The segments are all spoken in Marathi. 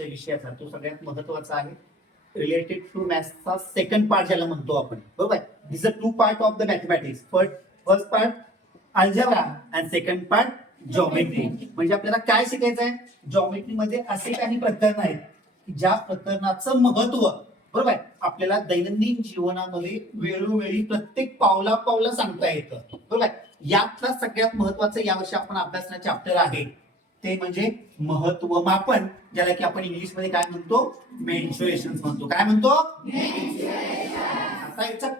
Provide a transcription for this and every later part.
विषयाचा तो सगळ्यात महत्वाचा आहे. रिलेटेड टू मॅथ्सचा सेकंड पार्ट ज्याला म्हणतो आपण, बरोबर. This a two part of the mathematics. First part algebra and second part geometry. म्हणजे आपल्याला काय शिकायचं आहे, जॉमेट्री मध्ये असे काही प्रकरण आहेत की ज्या प्रकरणाचं महत्व, बरोबर आहे, आपल्याला दैनंदिन जीवनामध्ये वेळोवेळी प्रत्येक पावला पावला सांगता येतं, बरोबर आहे. यातला सगळ्यात महत्वाचं यावर्षी आपण अभ्यासणार चॅप्टर आहे ते म्हणजे महत्व मापन, ज्याला की आपण इंग्लिश मध्ये काय म्हणतो, मेन्सुरेशन म्हणतो. काय म्हणतो? आता याचं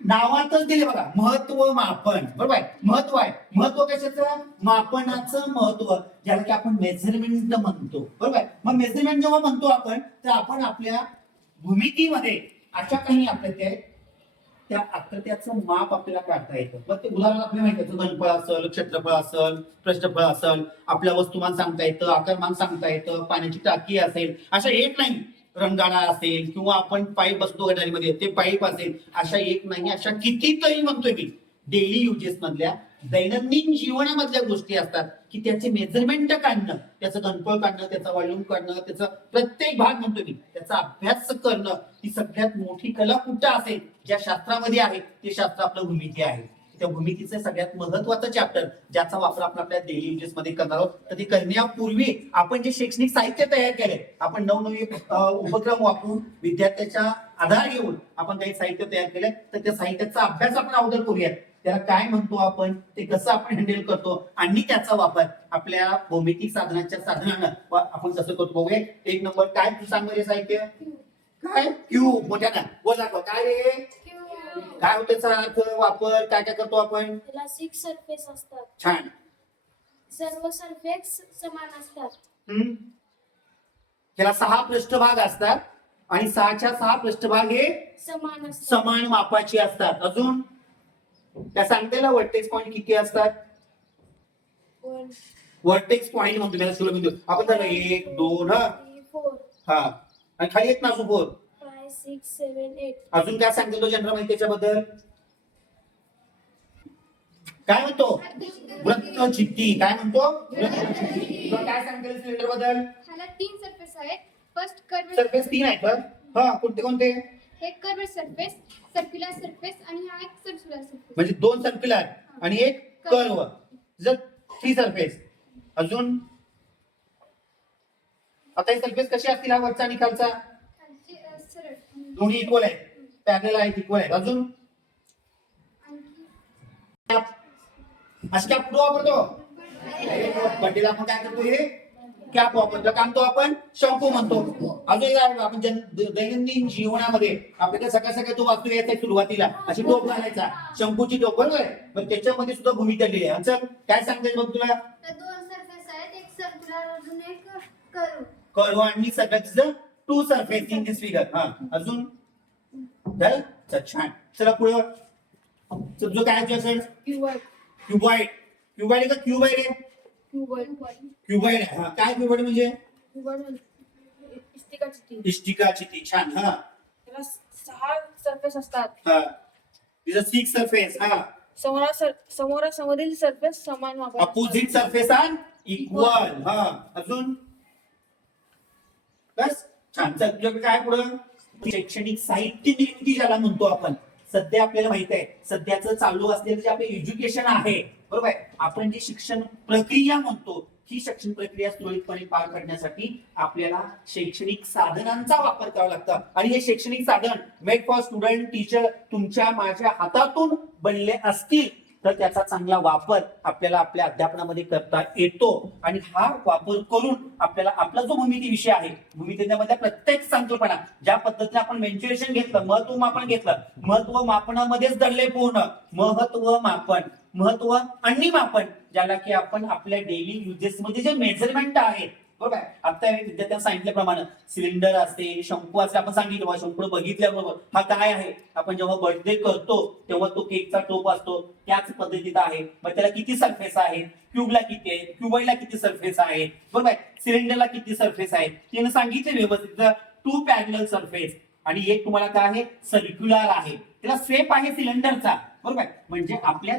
नावातच दिले बघा, महत्व मापन, बरोबर आहे. महत्व आहे, महत्व कशाचं, मापनाचं महत्व, ज्याला की आपण मेजरमेंट म्हणतो, बरोबर आहे. मग मेजरमेंट जेव्हा म्हणतो आपण, तर आपण आपल्या भूमितीमध्ये अशा काही आकृत्या आहेत, त्या आकृत्याचं माप आपल्याला काढता येतं. मग ते उदाहरण आपल्याला माहिती आहे, घनफळ असेल, क्षेत्रफळ असेल, पृष्ठफळ असेल, आपल्या वस्तुमान सांगता येतं, आकारमान सांगता येतं, पाण्याची टाकी असेल, अशा एक नाही, रंगाळा असेल किंवा आपण पाईप बसतो गटारीमध्ये ते पाईप असेल, अशा एक नाही, अशा कितीतरी म्हणतोय मी डेली युजेस मधल्या दैनंदिन जीवनामधल्या गोष्टी असतात की त्याचे मेजरमेंट काढणं, त्याचं घनफळ काढणं, त्याचा व्हॉल्यूम काढणं, त्याचा प्रत्येक भाग म्हणतोय मी त्याचा अभ्यास करणं, ही सगळ्यात मोठी कला कुठं असेल, ज्या शास्त्रामध्ये आहे ते शास्त्र आपलं भूमिती आहे. त्या भूमितीचं सगळ्यात महत्वाचं चॅप्टर ज्याचा वापर आपण आपल्या डेली युजेस मध्ये करणार आहोत. तर ते करण्यापूर्वी आपण जे शैक्षणिक साहित्य तयार केले, आपण नवनवी उपक्रम वापरून विद्यार्थ्याचा आधार घेऊन आपण काही साहित्य तयार केलंय, तर त्या साहित्याचा अभ्यास आपण अगोदर करूयात. त्याला काय म्हणतो आपण, ते कसं आपण हँडल करतो आणि त्याचा वापर आपल्या भौमितिक साधनाच्या साधनानं आपण कसं करतो बघूया. एक नंबर काय तू सांग म्हणजे साहित्य काय, क्यूब. मोठ्यानं बोल दाखव काय रे, काय होतं त्याचा अर्थ, वापर काय काय करतो आपण. त्याला 6 सरफेस असतात. छान. सर्व सरफेस समान असतात. त्याला 6 पृष्ठभाग असतात आणि 6च्या 6 पृष्ठभाग हे समान असतात, समान मापाचे असतात. अजून त्या सांगतेला व्हर्टेक्स पॉइंट किती असतात. व्हर्टेक्स पॉइंट म्हणतो त्याला सुलभ बिंदू. आपण त्याला 1 2 हा आणि खाली एक नाजूक 4 5 6 7 8. अजून काय सांगतो तो जनरल माहिती त्याच्याबद्दल काय म्हणतो, वृत्तचित्ती. काय म्हणतो, वृत्तचित्ती. काय सांगते सिलेंडर बद्दल. ह्याला 3 सरफेस आहेत. फर्स्ट कर्व सरफेस 3 आहेत का, हा कोणते कोणते. हे कर्व सरफेस, सर्क्युलर सरफेस आणि हा एक सर्क्युलर सरफेस. म्हणजे 2 सर्क्युलर आणि एक कर्व, जर 3 सरफेस. अजून आता हे सरफेस कसे असतील, हा वरचा आणि खालचा सरळ दोन्ही इक्वल आहेत, पॅरलल आहेत, इक्वल आहेत. अजून अशी कॅप वापरतो, बड्डेला आपण काय करतो, हे कॅप वापरतो. काय म्हणतो आपण, शंकू म्हणतो. अजून काय आपण दैनंदिन जीवनामध्ये आपल्याला सकाळ सकाळी तो वाचतो यायचा सुरुवातीला अशी टोप घालायचा, शंकूची टोप, बरोबर आहे. पण त्याच्यामध्ये सुद्धा भूमिती आलेली आहे. चल काय सांगते बघ तुला. तर 2 सरफेस आहेत, एक सर्क्युलर अजून एक कर्व. कर्व आणि सगळ्यात 2 सरफेस इन दिस फिगर. हा अजून झालं. छान. चला पुढे जो काय क्यूबॉइड. क्युबॉइड. क्युबॉइड का क्युबॉइड आहे, क्युबॉइड आहे. हा काय क्युबॉइड म्हणजे इष्टिकाचिती. छान. हा त्याला 6 सरफेस असतात. हा दिस 6 सरफेस. हा समोरासमोरील सरफेस समान मापाचे अपोजिट सरफेस आर इक्वल. हा अजून बस. छान. चल काय पुढं, शैक्षणिक साहित्य निर्मिती ज्याला म्हणतो आपण. सध्या आपल्याला माहित आहे सध्याचं चालू असलेलं जे आपलं एज्युकेशन आहे, बरोबर आहे, आपण जी शिक्षण प्रक्रिया म्हणतो, ही शिक्षण प्रक्रिया सुरळीतपणे पार पाडण्यासाठी आपल्याला शैक्षणिक साधनांचा वापर करावा लागतो. आणि हे शैक्षणिक साधन मेड फॉर स्टुडंट, टीचर तुमच्या माझ्या हातातून बनले असतील तर त्याचा चांगला वापर आपल्याला आपल्या अध्यापनामध्ये करता येतो. आणि हा वापर करून आपल्याला आपला जो भूमिती विषय आहे, भूमितीमध्ये प्रत्येक संकल्पना ज्या पद्धतीने आपण मेन्च्युरेशन घेतलं, महत्व मापन घेतलं, महत्व मापनामध्येच दडले पूर्ण. महत्व मापन, महत्व आणि मापन, ज्याला की आपण आपल्या डेली युजेस मध्ये जे मेजरमेंट आहे, बरोबर आहे. आता विद्यार्थ्यांना सांगितल्याप्रमाणे सिलेंडर असते, शंकू असते. आपण सांगितलं शंकू बघितल्याबरोबर हा काय आहे, आपण जेव्हा बर्थडे करतो तेव्हा तो केकचा टोप असतो, त्याच पद्धतीत आहे. मग त्याला किती सरफेस आहे, क्यूबला किती आहे, क्यूबॉइडला किती सरफेस आहे, बरोबर आहे. सिलेंडरला किती सरफेस आहे त्याने सांगितले व्यवस्थित. 2 पॅरलल सरफेस आणि एक तुम्हाला काय आहे, सर्क्युलर आहे. त्याला शेप आहे सिलेंडरचा, बरोबर आहे. म्हणजे आपल्या